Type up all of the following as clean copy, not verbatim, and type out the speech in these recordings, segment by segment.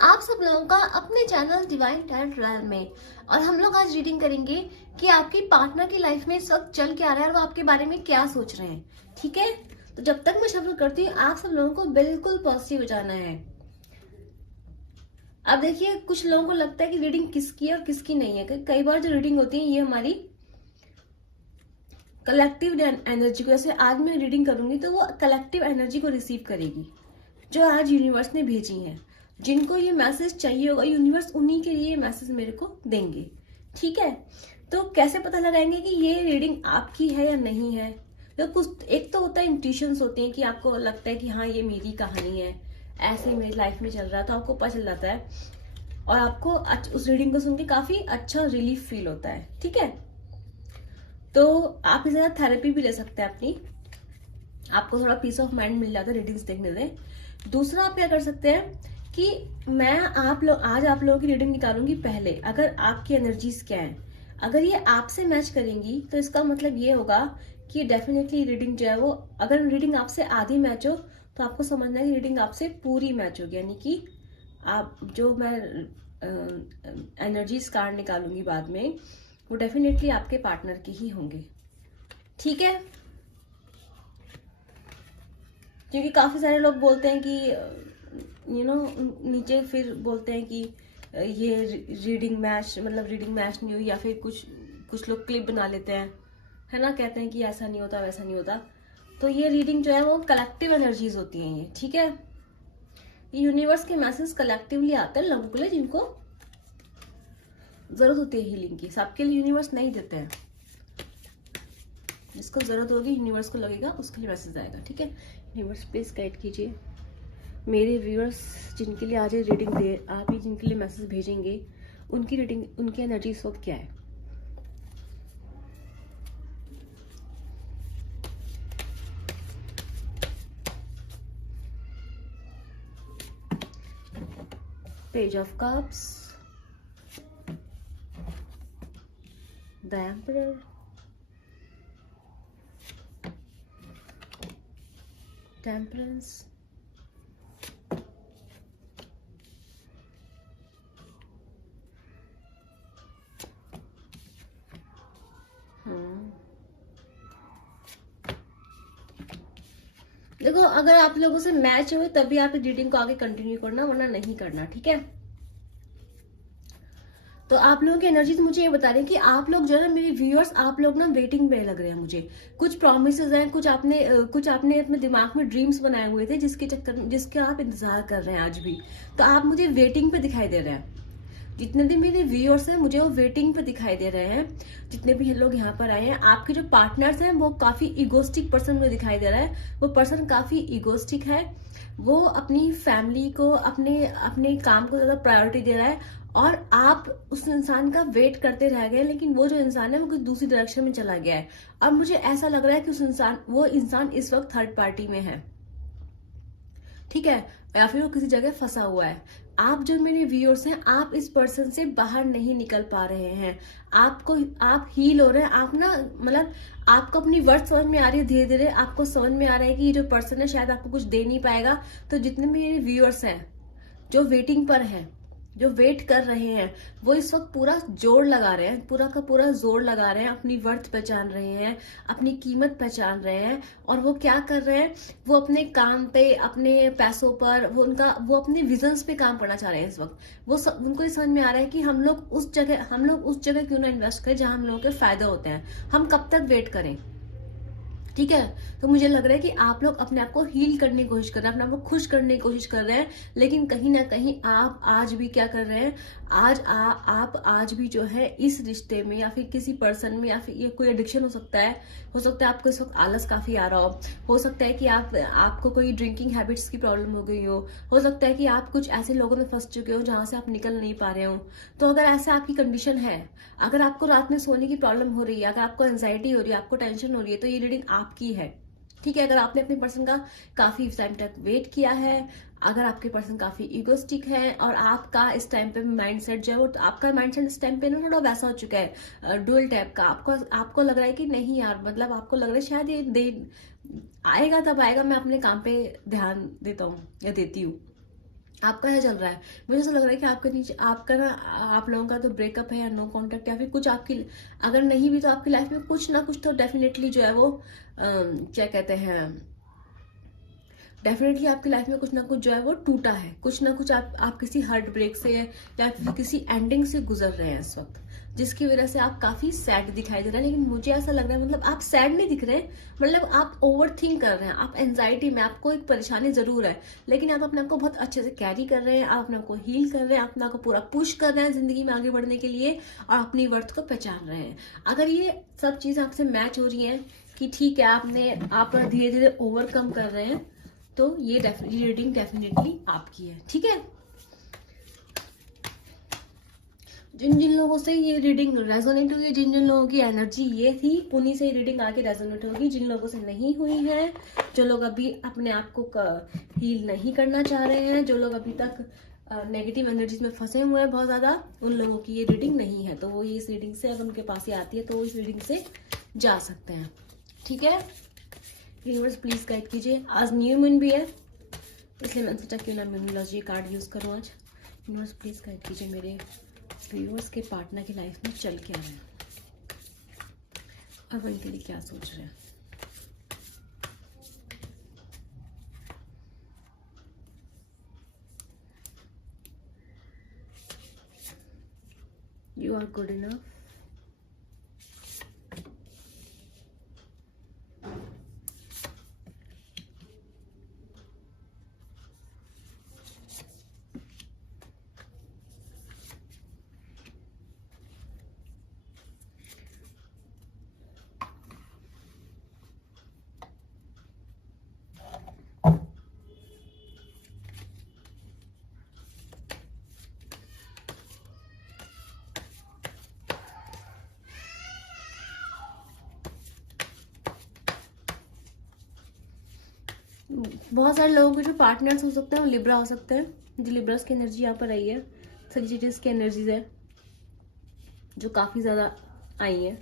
आप सब लोगों का अपने चैनल डिवाइन टैरोट रॉयल में। और हम लोग आज रीडिंग करेंगे कि आपकी पार्टनर की लाइफ में इस वक्त चल के आ रहा है और वो आपके बारे में क्या सोच रहे हैं। ठीक है, तो जब तक मैं शफल करती हूँ आप सब लोगों को बिल्कुल पॉजिटिव हो जाना है। अब देखिए, कुछ लोगों को लगता है कि रीडिंग किसकी है और किसकी नहीं है। कई बार जो रीडिंग होती है ये हमारी कलेक्टिव एनर्जी को, जैसे आज मैं रीडिंग करूंगी तो वो कलेक्टिव एनर्जी को रिसीव करेगी जो आज यूनिवर्स ने भेजी है। जिनको ये मैसेज चाहिए होगा यूनिवर्स उन्हीं के लिए मैसेज मेरे को देंगे। ठीक है, तो कैसे पता लगाएंगे कि ये रीडिंग आपकी है या नहीं है? तो कुछ एक तो होता है इंट्यूशंस होती हैं कि आपको लगता है कि हाँ ये मेरी कहानी है, ऐसे मेरी लाइफ में चल रहा है, तो आपको पता चल जाता है और आपको उस रीडिंग को सुन के काफी अच्छा रिलीफ फील होता है। ठीक है, तो आप इस तरह थेरेपी भी ले सकते हैं अपनी, आपको थोड़ा पीस ऑफ माइंड मिल जाता है रीडिंग्स देखने से। दूसरा आप क्या कर सकते हैं कि मैं आज आप लोगों की रीडिंग निकालूंगी। पहले अगर आपकी एनर्जीज क्या है, अगर ये आपसे मैच करेंगी तो इसका मतलब ये होगा कि डेफिनेटली रीडिंग जो है वो, अगर रीडिंग आपसे आधी मैच हो तो आपको समझना है कि रीडिंग आपसे पूरी मैच होगी। यानी कि आप जो मैं एनर्जीज कार्ड निकालूंगी बाद में वो डेफिनेटली आपके पार्टनर के ही होंगे। ठीक है, क्योंकि काफी सारे लोग बोलते हैं कि नीचे फिर बोलते हैं कि ये रीडिंग मैच, मतलब रीडिंग मैच नहीं हुई, या फिर कुछ लोग क्लिप बना लेते हैं, है ना, कहते हैं कि ऐसा नहीं होता वैसा नहीं होता। तो ये रीडिंग जो है वो कलेक्टिव एनर्जीज होती हैं ये। ठीक है, ये यूनिवर्स के मैसेज कलेक्टिवली आते हैं लोगों के लिए जिनको जरूरत होती है हीलिंग की। सबके लिए यूनिवर्स नहीं देते हैं, जिसको जरूरत होगी यूनिवर्स को लगेगा उसके लिए मैसेज आएगा। ठीक है, यूनिवर्स प्लीज गाइड कीजिए मेरे व्यूअर्स जिनके लिए आज रीडिंग दे, आप ही जिनके लिए मैसेज भेजेंगे उनकी रीडिंग, उनकी एनर्जी इस वक्त क्या है। Page of cups, the emperor, temperance, देखो अगर आप लोगों से मैच हुए तभी आप रीडिंग को आगे कंटिन्यू करना, वरना नहीं करना। ठीक है, तो आप लोगों की एनर्जीज मुझे ये बता रही है कि आप लोग जो है ना, मेरे व्यूअर्स, आप लोग ना वेटिंग में लग रहे हैं। मुझे कुछ प्रोमिसेस हैं, कुछ आपने अपने दिमाग में ड्रीम्स बनाए हुए थे जिसके आप इंतजार कर रहे हैं आज भी। तो आप मुझे वेटिंग पे दिखाई दे रहे हैं। जितने भी मेरे व्यूअर्स हैं मुझे वो वेटिंग पे दिखाई दे रहे हैं। जितने भी लोग यहाँ पर आए हैं, आपके जो पार्टनर्स हैं वो काफी इगोस्टिक पर्सन मुझे दिखाई दे रहा है। वो पर्सन काफी इगोस्टिक है, वो अपनी फैमिली को, अपने काम को ज्यादा प्रायोरिटी दे रहा है और आप उस इंसान का वेट करते रह गए, लेकिन वो जो इंसान है वो कुछ दूसरी डायरेक्शन में चला गया है। अब मुझे ऐसा लग रहा है कि वो इंसान इस वक्त थर्ड पार्टी में है। ठीक है, या फिर वो किसी जगह फंसा हुआ है। आप जो मेरे व्यूअर्स हैं, आप इस पर्सन से बाहर नहीं निकल पा रहे हैं। आप हील हो रहे हैं, आप ना, मतलब आपको अपनी वर्थ समझ में आ रही है। धीरे धीरे आपको समझ में आ रहा है कि ये जो पर्सन है शायद आपको कुछ दे नहीं पाएगा। तो जितने भी मेरे व्यूअर्स हैं जो वेटिंग पर हैं, जो वेट कर रहे हैं, वो इस वक्त पूरा जोर लगा रहे हैं, पूरा का पूरा जोर लगा रहे हैं, अपनी वर्थ पहचान रहे हैं, अपनी कीमत पहचान रहे हैं। और वो क्या कर रहे हैं, वो अपने काम पे, अपने पैसों पर, वो अपने विजन्स पे काम करना चाह रहे हैं इस वक्त। उनको ये समझ में आ रहा है कि हम लोग उस जगह क्यों ना इन्वेस्ट करें जहां हम लोगों के फायदे होते हैं। हम कब तक वेट करें? ठीक है, तो मुझे लग रहा है कि आप लोग अपने आप को हील करने की कोशिश कर रहे हैं, अपने आप को खुश करने की कोशिश कर रहे हैं, लेकिन कहीं ना कहीं आप आज भी क्या कर रहे हैं, आप आज भी जो है इस रिश्ते में या फिर किसी पर्सन में, या फिर ये कोई एडिक्शन हो सकता है आपको इस वक्त आलस काफी आ रहा हो सकता है कि आपको कोई ड्रिंकिंग हैबिट्स की प्रॉब्लम हो गई हो सकता है कि आप कुछ ऐसे लोगों में फंस चुके हो जहां से आप निकल नहीं पा रहे हो। तो अगर ऐसा आपकी कंडीशन है, अगर आपको रात में सोने की प्रॉब्लम हो रही है, अगर आपको एंजाइटी हो रही है, आपको टेंशन हो रही है, तो ये रीडिंग आपकी है। ठीक है, अगर आपने अपने पर्सन का काफी टाइम तक वेट किया है, अगर आपके पर्सन काफी इगोस्टिक है और आपका इस टाइम पे माइंडसेट जो है वो, आपका माइंडसेट इस टाइम पे ना थोड़ा वैसा हो चुका है, डुअल टाइप का। आपको लग रहा है कि नहीं यार, मतलब आपको लग रहा है शायद ये आएगा तब आएगा, मैं अपने काम पे ध्यान देता हूँ या देती हूँ। आपका क्या चल रहा है? मुझे ऐसा लग रहा है कि आपके नीचे आपका ना, आप लोगों का तो ब्रेकअप है या नो कांटेक्ट, या फिर कुछ आपकी, अगर नहीं भी तो आपकी लाइफ में कुछ ना कुछ तो डेफिनेटली जो है वो क्या कहते हैं, डेफिनेटली आपकी लाइफ में कुछ ना कुछ जो है वो टूटा है, कुछ ना कुछ आप किसी हार्ट ब्रेक से या फिर किसी एंडिंग से गुजर रहे हैं इस वक्त, जिसकी वजह से आप काफी सैड दिखाई दे रहे हैं। लेकिन मुझे ऐसा लग रहा है, मतलब आप सैड नहीं दिख रहे, मतलब आप ओवर थिंक कर रहे हैं, आप एंजाइटी में, आपको एक परेशानी जरूर है, लेकिन आप अपने आप को बहुत अच्छे से कैरी कर रहे हैं, आप अपने आप को हील कर रहे हैं, अपने आप को पूरा पुश कर रहे हैं जिंदगी में आगे बढ़ने के लिए, और अपनी वर्थ को पहचान रहे हैं। अगर ये सब चीजें आपसे मैच हो रही है कि ठीक है, आप धीरे धीरे ओवरकम कर रहे हैं, तो ये रीडिंग डेफिनेटली आपकी है। ठीक है, जिन जिन लोगों से ये रीडिंग रेजोनेट हुई, जिन जिन लोगों की एनर्जी ये थी, उन्हीं से रीडिंग आके रेजोनेट होगी। जिन लोगों से नहीं हुई है, जो लोग अभी अपने आप को हील नहीं करना चाह रहे हैं, जो लोग अभी तक नेगेटिव एनर्जीज में फंसे हुए हैं बहुत ज्यादा, उन लोगों की ये रीडिंग नहीं है, तो वो ये इस रीडिंग से, अगर उनके पास ये आती है तो वो इस रीडिंग से जा सकते हैं। ठीक है, यूनिवर्स प्लीज गाइड कीजिए। आज न्यू मून भी है, इसलिए मैंने सोचा क्यों ना न्यूमरोलॉजी कार्ड यूज करूँ आज। यूनिवर्स प्लीज गाइड कीजिए मेरे व्यूअर्स के पार्टनर की लाइफ में चल के आ रहे हैं, अब उनके लिए क्या सोच रहे हैं। यू आर गुड इनफ, बहुत सारे लोगों के जो पार्टनर्स हो सकते हैं वो लिब्रा हो सकते हैं। जो लिब्रास की एनर्जी यहाँ पर आई है, सजिटेरियस की एनर्जीज है जो काफी ज्यादा आई है,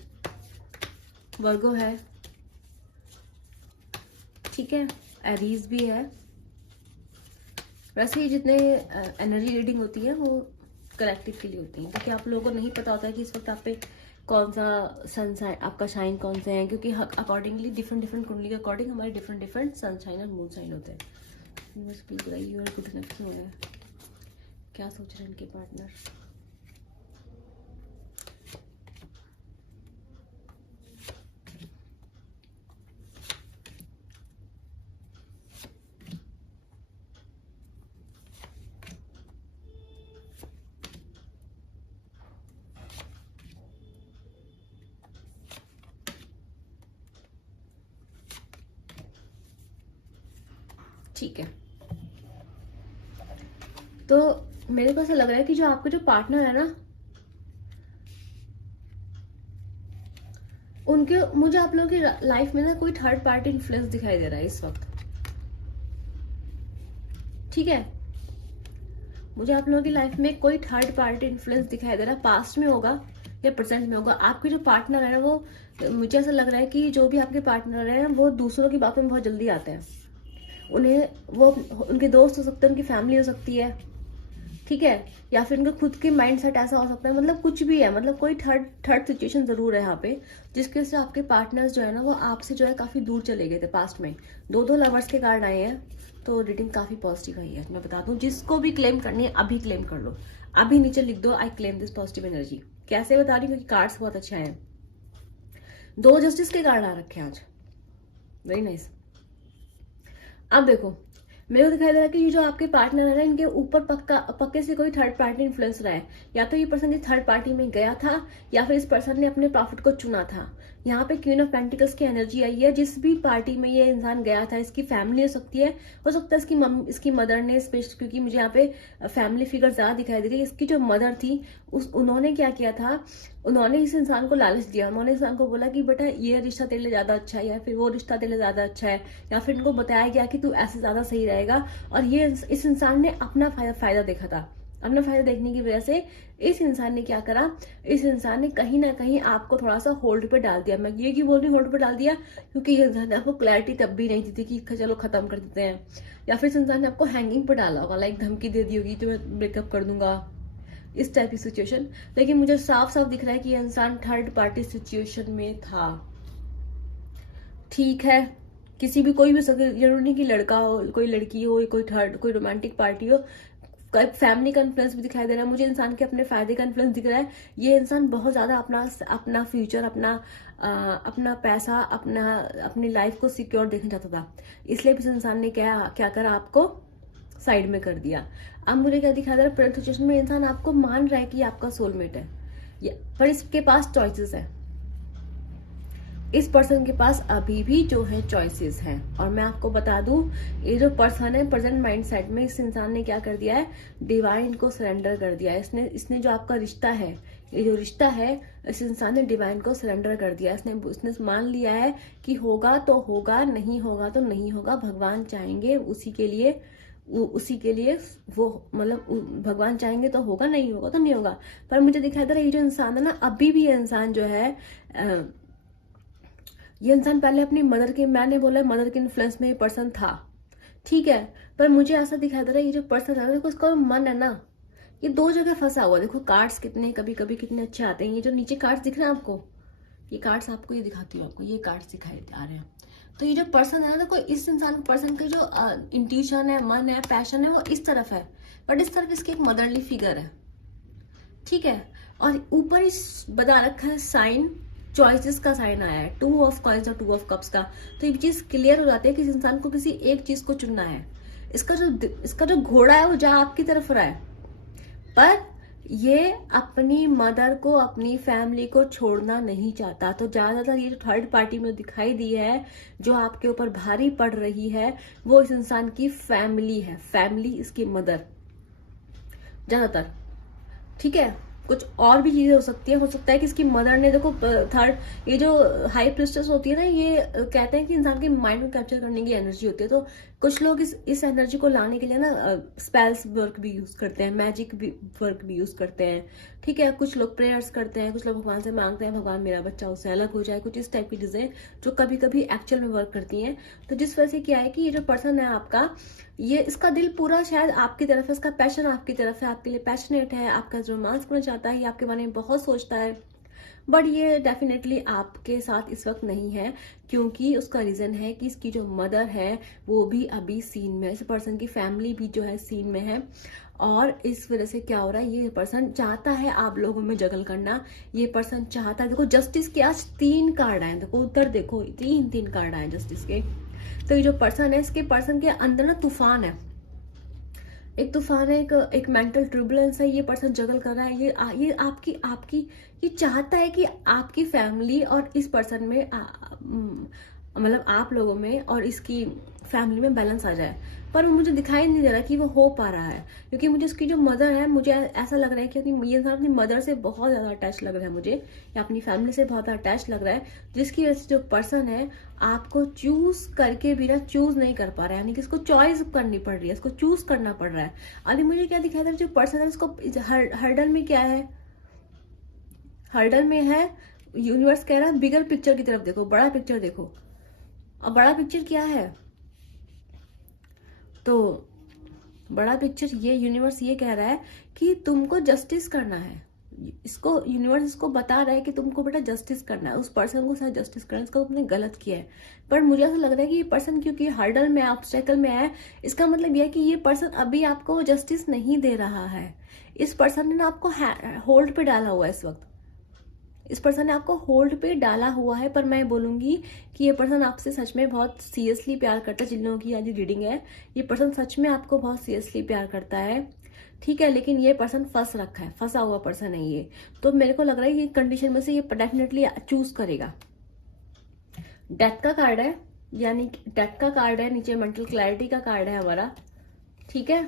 वर्गो है, ठीक है, एरीज भी है। वैसे ही जितने एनर्जी रीडिंग होती है वो कलेक्टिव के लिए होती है, क्योंकि आप लोगों को नहीं पता होता है कि इस वक्त आप पे कौन सा सन साइन, आपका शाइन कौन से है, क्योंकि अकॉर्डिंगली डिफरेंट डिफरेंट कुंडली के अकॉर्डिंग हमारे डिफरेंट डिफरेंट सन साइन और मून साइन होते हैं। बस प्लीज बताइए, यू आर गुड इनफ क्यों है, क्या सोच रहे हैं इनके पार्टनर। ठीक है, तो मेरे को ऐसा लग रहा है कि जो आपके जो पार्टनर है ना, उनके, मुझे आप लोगों की लाइफ में ना कोई थर्ड पार्टी इन्फ्लुएंस दिखाई दे रहा है इस वक्त। ठीक है, मुझे आप लोगों की लाइफ में कोई थर्ड पार्टी इन्फ्लुएंस दिखाई दे रहा है, पास्ट में होगा या प्रेजेंट में होगा। आपके जो पार्टनर है ना, वो, मुझे ऐसा लग रहा है कि जो भी आपके पार्टनर है वो दूसरों की बातों में बहुत जल्दी आते हैं। उन्हें वो, उनके दोस्त हो सकते हैं, उनकी फैमिली हो सकती है, ठीक है, या फिर उनका खुद के माइंड सेट ऐसा हो सकता है, मतलब कुछ भी है, मतलब कोई थर्ड सिचुएशन जरूर है यहाँ पे, जिसकी वजह से आपके पार्टनर्स जो है ना वो आपसे जो है काफी दूर चले गए थे पास्ट में। दो लवर्स के कार्ड आए हैं, तो रीडिंग काफी पॉजिटिव आई है। मैं बता दूं, जिसको भी क्लेम करनी है अभी क्लेम कर लो, अभी नीचे लिख दो I claim this positive energy. कैसे बता रही हूँ, क्योंकि कार्ड्स बहुत अच्छे आए हैं। 2 जस्टिस के कार्ड आ रखे हैं आज, वेरी नाइस। अब देखो, मेरे को दिखाई दे रहा है कि ये जो आपके पार्टनर है ना, इनके ऊपर पक्के से कोई थर्ड पार्टी इन्फ्लुएंस रहा है। या तो ये पर्सन इस थर्ड पार्टी में गया था, या फिर इस पर्सन ने अपने प्रॉफिट को चुना था। यहाँ पे क्वीन ऑफ पेंटिकल्स की एनर्जी आई है। जिस भी पार्टी में ये इंसान गया था, इसकी फैमिली हो सकती है, हो सकता है इसकी मदर ने स्पेशल, क्योंकि मुझे यहाँ पे फैमिली फिगर ज्यादा दिखाई दे रही है। इसकी जो मदर थी, उन्होंने क्या किया था, उन्होंने इस इंसान को लालच दिया। उन्होंने इंसान को बोला कि बेटा ये रिश्ता तेरे लिए ज्यादा अच्छा है, या फिर वो रिश्ता तेरे लिए ज्यादा अच्छा है, या फिर इनको बताया गया कि तू ऐसे ज्यादा सही रहेगा। और ये इस इंसान ने अपना फायदा देखा था, अपना फायदा देखने की वजह से इस इंसान ने क्या करा, इस इंसान ने कहीं ना कहीं आपको थोड़ा सा होल्ड पे डाल दिया। मैं ये क्यों बोल रही हूँ होल्ड पे डाल दिया, क्योंकि ये इंसान ने आपको क्लैरिटी तब भी नहीं दी थी कि चलो खत्म कर देते हैं, या फिर इस इंसान ने आपको हैंगिंग पे डाला होगा, लाइक धमकी दे दी होगी तो मैं ब्रेकअप कर दूंगा, इस टाइप की सिचुएशन। लेकिन मुझे साफ साफ दिख रहा है कि ये इंसान थर्ड पार्टी सिचुएशन में था। ठीक है, किसी भी कोई भी जरूरी नहीं कि लड़का हो, कोई लड़की हो, कोई थर्ड कोई रोमांटिक पार्टी हो, फैमिली का इन्फ्लुएंस भी दिखाई दे रहा है मुझे, इंसान के अपने फायदे का इन्फ्लुएंस दिख रहा है। ये इंसान बहुत ज्यादा अपना फ्यूचर, अपना पैसा, अपनी लाइफ को सिक्योर देखना चाहता था, इसलिए इस इंसान ने क्या करा, आपको साइड में कर दिया। अब मुझे क्या दिखा दे रहा है, प्रेजेंट सिचुएशन में इंसान आपको मान रहा है कि आपका सोलमेट है, पर इसके पास चॉइसेस है। इस पर्सन के पास अभी भी जो है चॉइसेस हैं। और मैं आपको बता दूं, ये जो पर्सन है प्रेजेंट माइंडसेट में, इस इंसान ने क्या कर दिया है, डिवाइन को सरेंडर कर दिया है। इसने जो आपका रिश्ता है, ये जो रिश्ता है, इस इंसान ने डिवाइन को सरेंडर कर दिया। इसने मान लिया है कि होगा तो होगा, नहीं होगा तो नहीं होगा, भगवान चाहेंगे उसी के लिए वो, मतलब भगवान चाहेंगे तो होगा, नहीं होगा तो नहीं होगा। पर मुझे दिखाई दे रहा है ये जो इंसान है ना, अभी भी ये इंसान जो है, ये इंसान पहले अपनी मदर के, मैंने बोला मदर के इन्फ्लुएंस में ये पर्सन था, ठीक है, पर मुझे ऐसा दिखाई दे रहा है ये जो पर्सन है, देखो इसका मन है ना, ये दो जगह फंसा हुआ। देखो कार्ड्स कितने कभी कभी कितने अच्छे आते हैं। ये जो नीचे कार्ड्स दिख रहे हैं आपको, ये कार्ड्स आपको ये दिखाती हूँ, आपको ये कार्ड्स दिखाई आ रहे हैं। तो ये जो पर्सन है ना, देखो इस इंसान पर्सन के जो इंट्यूशन है, मन है, पैशन है, वो इस तरफ है, बट इस तरफ इसकी एक मदरली फिगर है, ठीक है। और ऊपर इस बता रखा है साइन, चॉइसेस का साइन आया है, 2 ऑफ कॉइन्स और 2 ऑफ कप्स का। तो ये चीज क्लियर हो जाती है कि इस इंसान को किसी एक चीज को चुनना है। इसका जो घोड़ा है वो जा आपकी तरफ रहा है, पर ये अपनी मदर को, अपनी फैमिली को छोड़ना नहीं चाहता। तो ज्यादातर ये जो थर्ड पार्टी में दिखाई दी है, जो आपके ऊपर भारी पड़ रही है, वो इस इंसान की फैमिली है, फैमिली इसकी मदर ज्यादातर, ठीक है। कुछ और भी चीजें हो सकता है कि इसकी मदर ने, देखो थर्ड, ये जो हाई प्रिस्टेस होती है ना, ये कहते हैं कि इंसान के माइंड को कैप्चर करने की एनर्जी होती है। तो कुछ लोग इस एनर्जी को लाने के लिए ना स्पेल्स वर्क भी यूज करते हैं, मैजिक वर्क भी यूज करते हैं, ठीक है। कुछ लोग प्रेयर्स करते हैं, कुछ लोग भगवान से मांगते हैं भगवान मेरा बच्चा उससे अलग हो जाए, कुछ इस टाइप की चीजें जो कभी कभी एक्चुअल में वर्क करती हैं। तो जिस वजह से क्या है कि ये जो पर्सन है आपका, ये इसका दिल पूरा शायद आपकी तरफ है, इसका पैशन आपकी तरफ है, आपके लिए पैशनेट है, आपका रोमांस करना चाहता है, ये आपके बारे में बहुत सोचता है, बट ये डेफिनेटली आपके साथ इस वक्त नहीं है, क्योंकि उसका रीजन है कि इसकी जो मदर है वो भी अभी सीन में है, इस पर्सन की फैमिली भी जो है सीन में है। और इस वजह से क्या हो रहा है, ये पर्सन चाहता है आप लोगों में जगल करना, ये पर्सन चाहता है। देखो जस्टिस के आज 3 कार्ड आए, देखो उधर देखो, 3 कार्ड आए जस्टिस के। तो ये जो पर्सन है, इसके पर्सन के अंदर ना तूफान है, एक तूफान है, एक मेंटल ट्यूबुलेंस है। ये पर्सन जगल कर रहा है, ये आपकी ये चाहता है कि आपकी फैमिली और इस पर्सन में मतलब आप लोगों में और इसकी फैमिली में बैलेंस आ जाए, पर मुझे दिखाई नहीं दे रहा कि वो हो पा रहा है। क्योंकि मुझे इसकी जो मदर है, मुझे ऐसा लग रहा है कि ये इंसान अपनी मदर से बहुत ज्यादा अटैच लग रहा है मुझे, या अपनी फैमिली से बहुत अटैच लग रहा है, जिसकी वजह से जो पर्सन है आपको चूज करके भी ना चूज नहीं कर पा रहा है, यानी कि इसको चॉइस करनी पड़ रही है, इसको चूज करना पड़ रहा है। अभी मुझे क्या दिखाई दे रहा है, जो पर्सन है इसको हर्डल में क्या है, हर्डल में है, यूनिवर्स कह रहा है बिगर पिक्चर की तरफ देखो, बड़ा पिक्चर देखो। अब बड़ा पिक्चर क्या है, तो बड़ा पिक्चर ये यूनिवर्स ये कह रहा है कि तुमको जस्टिस करना है, इसको यूनिवर्स इसको बता रहा है कि तुमको बेटा जस्टिस करना है, उस पर्सन को साथ जस्टिस करना है, इसका तुमने गलत किया है। पर मुझे ऐसा लग रहा है कि ये पर्सन क्योंकि हर्डल में, ऑब्स्टेकल में है, इसका मतलब यह है कि ये पर्सन अभी आपको जस्टिस नहीं दे रहा है। इस पर्सन ने ना आपको होल्ड पे डाला हुआ है इस वक्त, इस पर्सन ने आपको होल्ड पे डाला हुआ है। पर मैं बोलूंगी कि ये पर्सन आपसे सच में बहुत सीरियसली प्यार करता है। जिन लोगों की आज रीडिंग है, ये पर्सन सच में आपको बहुत सीरियसली प्यार करता है, ठीक है। लेकिन ये पर्सन फंस रखा है, फंसा हुआ पर्सन है ये। तो मेरे को लग रहा है ये कंडीशन में से ये डेफिनेटली चूज करेगा। डेथ का कार्ड है, यानी डेथ का कार्ड है, नीचे मेंटल क्लैरिटी का कार्ड है हमारा, ठीक है।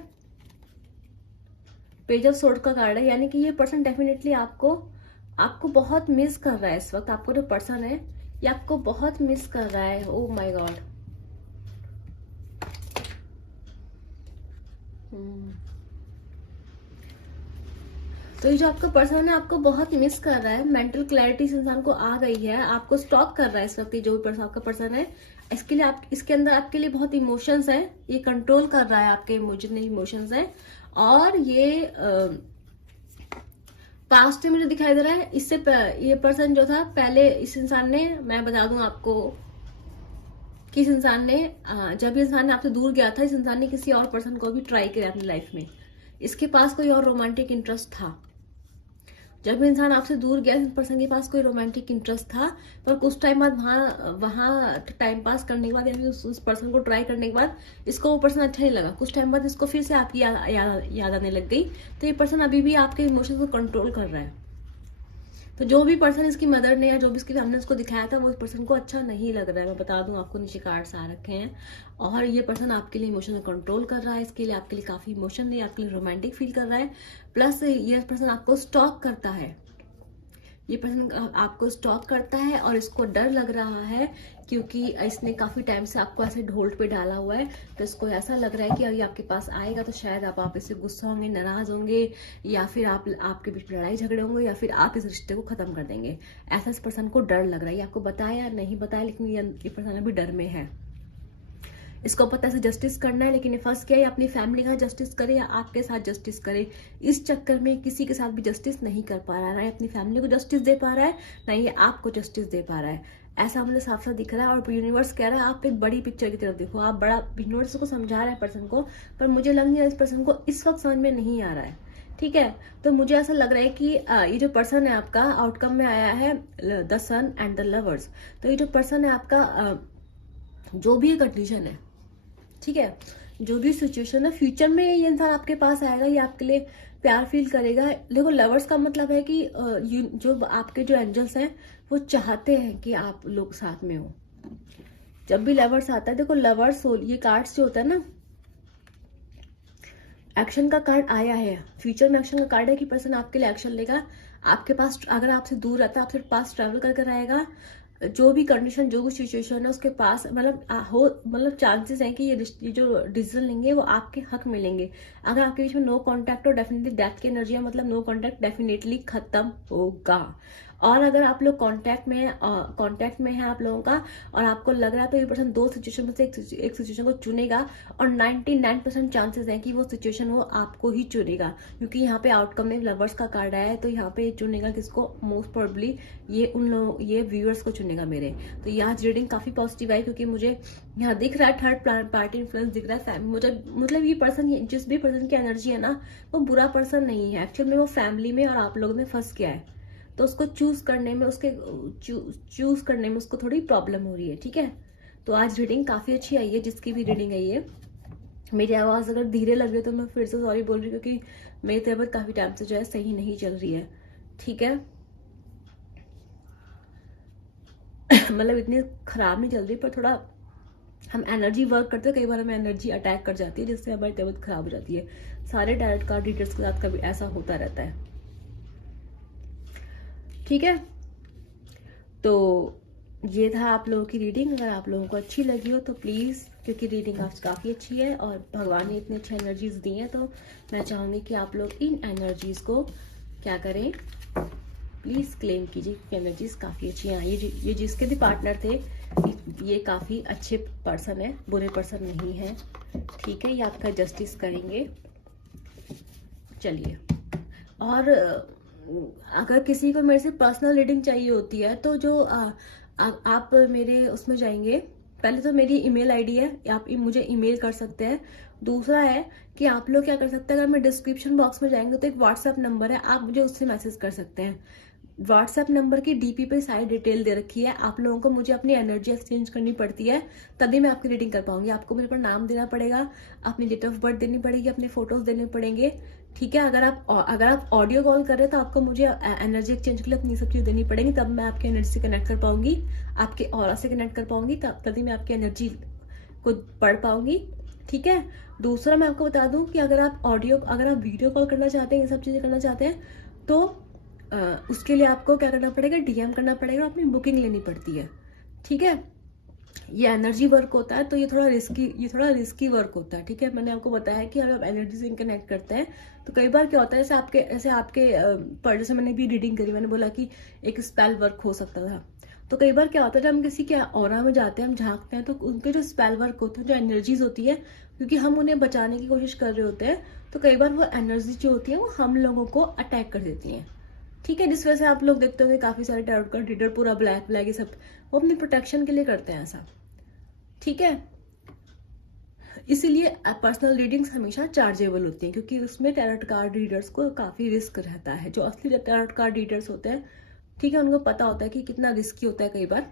पेज ऑफ सोर्ड का कार्ड है, यानी कि ये पर्सन डेफिनेटली आपको बहुत मिस कर रहा है इस वक्त। आपको जो पर्सन है ये आपको बहुत मिस कर रहा है। ओह माय गॉड, तो ये जो आपका पर्सन है आपको बहुत मिस कर रहा है, मेंटल क्लैरिटी इस इंसान को आ गई है, आपको स्टॉक कर रहा है इस वक्त। जो भी पर्सन आपका पर्सन है, इसके लिए आप इसके अंदर आपके लिए बहुत इमोशंस है, ये कंट्रोल कर रहा है आपके जितने इमोशंस है। और ये पास्ट में मुझे दिखाई दे रहा है, ये पर्सन जो था पहले, इस इंसान ने, मैं बता दूं आपको कि इस इंसान ने जब ये इंसान आपसे दूर गया था, इस इंसान ने किसी और पर्सन को भी ट्राई किया अपनी लाइफ में। इसके पास कोई और रोमांटिक इंटरेस्ट था। जब इंसान आपसे दूर गया, इस पर्सन के पास कोई रोमांटिक इंटरेस्ट था, पर कुछ टाइम बाद वहां टाइम पास करने के बाद, यानी उस पर्सन को ट्राई करने के बाद इसको वो पर्सन अच्छा नहीं लगा। कुछ टाइम बाद इसको फिर से आपकी याद आने लग गई। तो ये पर्सन अभी भी आपके इमोशंस को कंट्रोल कर रहा है। तो जो भी पर्सन इसकी मदर ने या जो भी इसकी फैमिली ने उसको दिखाया था, वो इस पर्सन को अच्छा नहीं लग रहा है। मैं बता दूं आपको, नीचे कार्ड्स आ रखे हैं। और ये पर्सन आपके लिए इमोशन कंट्रोल कर रहा है, इसके लिए आपके लिए काफी इमोशन है, आपके लिए रोमांटिक फील कर रहा है। प्लस ये पर्सन आपको स्टॉक करता है, ये पर्सन आपको स्टॉक करता है और इसको डर लग रहा है, क्योंकि इसने काफी टाइम से आपको ऐसे ढोल पे डाला हुआ है। तो इसको ऐसा लग रहा है कि अगर आपके पास आएगा तो शायद आप इससे गुस्सा होंगे, नाराज होंगे, या फिर आपके बीच में लड़ाई झगड़े होंगे, या फिर आप इस रिश्ते को खत्म कर देंगे। ऐसा इस पर्सन को डर लग रहा है। ये आपको बताया नहीं बताया, लेकिन ये पर्सन अभी डर में है। इसको पता है जस्टिस करना है, लेकिन ये फंस गया, या अपनी फैमिली का जस्टिस करे या आपके साथ जस्टिस करे। इस चक्कर में किसी के साथ भी जस्टिस नहीं कर पा रहा है, ना ही अपनी फैमिली को जस्टिस दे पा रहा है, ना ही आपको जस्टिस दे पा रहा है। ऐसा मुझे साफ साफ दिख रहा है। और यूनिवर्स कह रहा है आप एक बड़ी पिक्चर की तरफ देखो, आप बड़ा यूनिवर्स को समझा रहा है पर्सन को, पर मुझे लग नहीं रहा इस पर्सन को इस वक्त समझ में नहीं आ रहा है। ठीक है, तो मुझे ऐसा लग रहा है कि ये जो पर्सन है आपका, आउटकम में आया है the son and the lovers. तो ये जो पर्सन है आपका, जो भी कंडीशन है, ठीक है, जो भी सिचुएशन है, फ्यूचर में ये इंसान आपके पास आएगा, ये आपके लिए प्यार फील करेगा। देखो, लवर्स का मतलब है कि जो आपके जो एंजल्स हैं वो चाहते हैं कि आप लोग साथ में हो। जब भी लवर्स आता है, देखो लवर्स ये कार्ड्स जो होता है ना, एक्शन का कार्ड आया है, फ्यूचर में एक्शन का कार्ड है कि पर्सन आपके लिए एक्शन लेगा। आपके पास, अगर आपसे दूर रहता है, आपसे पास ट्रैवल कर आएगा। जो भी कंडीशन, जो भी सिचुएशन है, उसके पास मतलब चांसेस हैं कि ये जो डिसीजन लेंगे वो आपके हक में लेंगे। अगर आपके बीच में नो कांटेक्ट हो, डेफिनेटली डेथ की एनर्जी है, मतलब नो कांटेक्ट डेफिनेटली खत्म होगा। और अगर आप लोग कांटेक्ट में है आप लोगों का, और आपको लग रहा है, तो ये पर्सन दो सिचुएशन में से एक सिचुएशन को चुनेगा, और 99% चांसेस हैं कि वो सिचुएशन वो आपको ही चुनेगा, क्योंकि यहाँ पे आउटकम में लवर्स का कार्ड आया है। तो यहाँ पे चुनेगा किसको? मोस्ट प्रोबेबली ये व्यूअर्स को चुनेगा मेरे। तो यहाँ रीडिंग काफी पॉजिटिव आई, क्योंकि मुझे यहाँ दिख रहा है थर्ड पार्टी इन्फ्लुएंस दिख रहा है। मुझे मतलब ये पर्सन, जिस भी पर्सन की एनर्जी है ना, वो बुरा पर्सन नहीं है। एक्चुअल में वो फैमिली में और आप लोगों में फंस गया है, तो उसको चूज करने में उसको थोड़ी प्रॉब्लम हो रही है। ठीक है, तो आज रीडिंग काफी अच्छी आई है, जिसकी भी रीडिंग आई है। मेरी आवाज अगर धीरे लग रही है तो मैं फिर से सॉरी बोल रही हूँ, क्योंकि मेरी तबीयत काफी टाइम से जो है सही नहीं चल रही है। ठीक है मतलब इतनी खराब नहीं चल रही, पर थोड़ा हम एनर्जी वर्क करते हैं, कई बार हमें एनर्जी अटैक कर जाती है, जिससे हमारी तबीयत खराब हो जाती है। सारे टैरोट कार्ड रीडर्स के साथ कभी ऐसा होता रहता है। ठीक है, तो ये था आप लोगों की रीडिंग। अगर आप लोगों को अच्छी लगी हो तो प्लीज़, क्योंकि रीडिंग आज काफ़ी अच्छी है और भगवान ने इतनी अच्छी एनर्जीज दी हैं, तो मैं चाहूँगी कि आप लोग इन एनर्जीज को क्या करें, प्लीज़ क्लेम कीजिए, एनर्जीज काफ़ी अच्छी हैं। ये जिसके भी पार्टनर थे, ये काफ़ी अच्छे पर्सन है, बुरे पर्सन नहीं है। ठीक है, ये आपका जस्टिस करेंगे। चलिए, और अगर किसी को मेरे से पर्सनल रीडिंग चाहिए होती है, तो जो आप मेरे उसमें जाएंगे, पहले तो मेरी ईमेल आईडी है, आप मुझे ईमेल कर सकते हैं। दूसरा है कि आप लोग क्या कर सकते हैं, अगर मैं डिस्क्रिप्शन बॉक्स में जाएंगे तो एक व्हाट्सएप नंबर है, आप मुझे उससे मैसेज कर सकते हैं। व्हाट्सएप नंबर की डीपी पे सारी डिटेल दे रखी है। आप लोगों को मुझे अपनी एनर्जी एक्सचेंज करनी पड़ती है, तभी मैं आपकी रीडिंग कर पाऊंगी। आपको मेरे पर नाम देना पड़ेगा, अपनी डेट ऑफ बर्थ देनी पड़ेगी, अपने फोटोज देने पड़ेंगे। ठीक है, अगर आप ऑडियो कॉल कर रहे हैं तो आपको मुझे एनर्जी एक्सचेंज के लिए अपनी सब चीज देनी पड़ेगी, तब मैं आपकी एनर्जी से कनेक्ट कर पाऊंगी, आपके ऑरा से कनेक्ट कर पाऊंगी, तभी मैं आपकी एनर्जी को पढ़ पाऊंगी। ठीक है, दूसरा मैं आपको बता दूं कि अगर आप वीडियो कॉल करना चाहते हैं, ये सब चीजें करना चाहते हैं, तो उसके लिए आपको क्या करना पड़ेगा, डीएम करना पड़ेगा, अपनी बुकिंग लेनी पड़ती है। ठीक है, ये एनर्जी वर्क होता है, तो ये थोड़ा रिस्की वर्क होता है, ठीक है। मैंने आपको बताया कि अगर आप एनर्जी से कनेक्ट करते हैं तो कई बार क्या होता है, जैसे आपके पर जैसे मैंने भी रीडिंग करी, मैंने बोला कि एक स्पेल वर्क हो सकता था। तो कई बार क्या होता है, जब हम किसी के ऑरा में जाते हैं, हम झांकते हैं, तो उनके जो स्पेल वर्क होते हैं, जो एनर्जीज होती है, क्योंकि हम उन्हें बचाने की कोशिश कर रहे होते हैं, तो कई बार वो एनर्जी जो होती है वो हम लोगों को अटैक कर देती हैं, ठीक है। जिस वजह से आप लोग देखते होंगे काफी सारे टैरोट कार्ड रीडर पूरा ब्लैक ब्लैक ये सब, वो अपनी प्रोटेक्शन के लिए करते हैं ऐसा, ठीक है। इसीलिए पर्सनल रीडिंग्स हमेशा चार्जेबल होती हैं, क्योंकि उसमें टैरोट कार्ड रीडर्स को काफी रिस्क रहता है। जो असली टैरोट कार्ड रीडर्स होते हैं, ठीक है, उनको पता होता है कि कितना रिस्की होता है कई बार,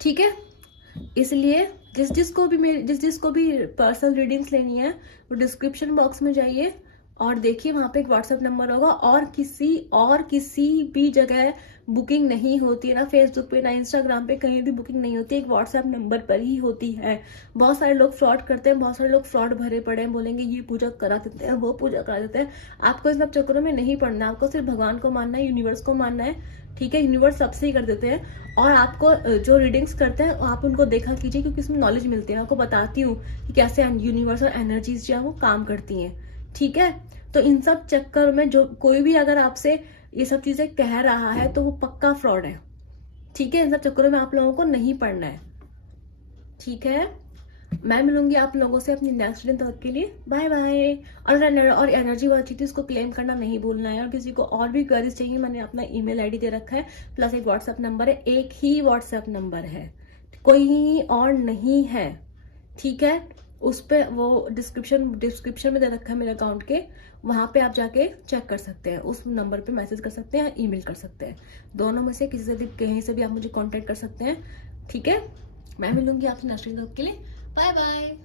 ठीक है। इसलिए जिस जिसको भी पर्सनल रीडिंग्स लेनी है, वो डिस्क्रिप्शन बॉक्स में जाइए और देखिए, वहां पे एक व्हाट्सएप नंबर होगा। और किसी भी जगह बुकिंग नहीं होती है, ना फेसबुक पे ना इंस्टाग्राम पे, कहीं भी बुकिंग नहीं होती है, एक व्हाट्सएप नंबर पर ही होती है। बहुत सारे लोग फ्रॉड करते हैं, बहुत सारे लोग फ्रॉड भरे पड़े हैं, बोलेंगे ये पूजा करा देते हैं, वो पूजा करा देते हैं। आपको इन सब चक्करों में नहीं पड़ना, आपको सिर्फ भगवान को मानना है, यूनिवर्स को मानना है, ठीक है। यूनिवर्स सबसे ही कर देते हैं। और आपको जो रीडिंग्स करते हैं आप उनको देखा कीजिए, क्योंकि इसमें नॉलेज मिलती है। आपको बताती हूँ कि कैसे यूनिवर्स और एनर्जीज जो है वो काम करती हैं, ठीक है। तो इन सब चक्कर में जो कोई भी अगर आपसे ये सब चीजें कह रहा है, तो वो पक्का फ्रॉड है, ठीक है। इन सब चक्करों में आप लोगों को नहीं पड़ना है, ठीक है। मैं मिलूंगी आप लोगों से अपनी नेक्स्ट दिन तक के लिए। Bye bye. और एनर्जी वाली थी, उसको क्लेम करना नहीं भूलना है। और किसी को और भी क्वेरीज चाहिए, मैंने अपना ईमेल आईडी दे रखा है, प्लस एक व्हाट्सएप नंबर है। एक ही व्हाट्सएप नंबर है, कोई और नहीं है, ठीक है। उस पे वो डिस्क्रिप्शन में दे रखा है मेरे अकाउंट के, वहां पे आप जाके चेक कर सकते हैं। उस नंबर पे मैसेज कर सकते हैं, ईमेल कर सकते हैं, दोनों में से किसी से भी, कहीं से भी आप मुझे कांटेक्ट कर सकते हैं, ठीक है। मैं मिलूंगी आपसे नेक्स्ट वीडियो के लिए। Bye bye.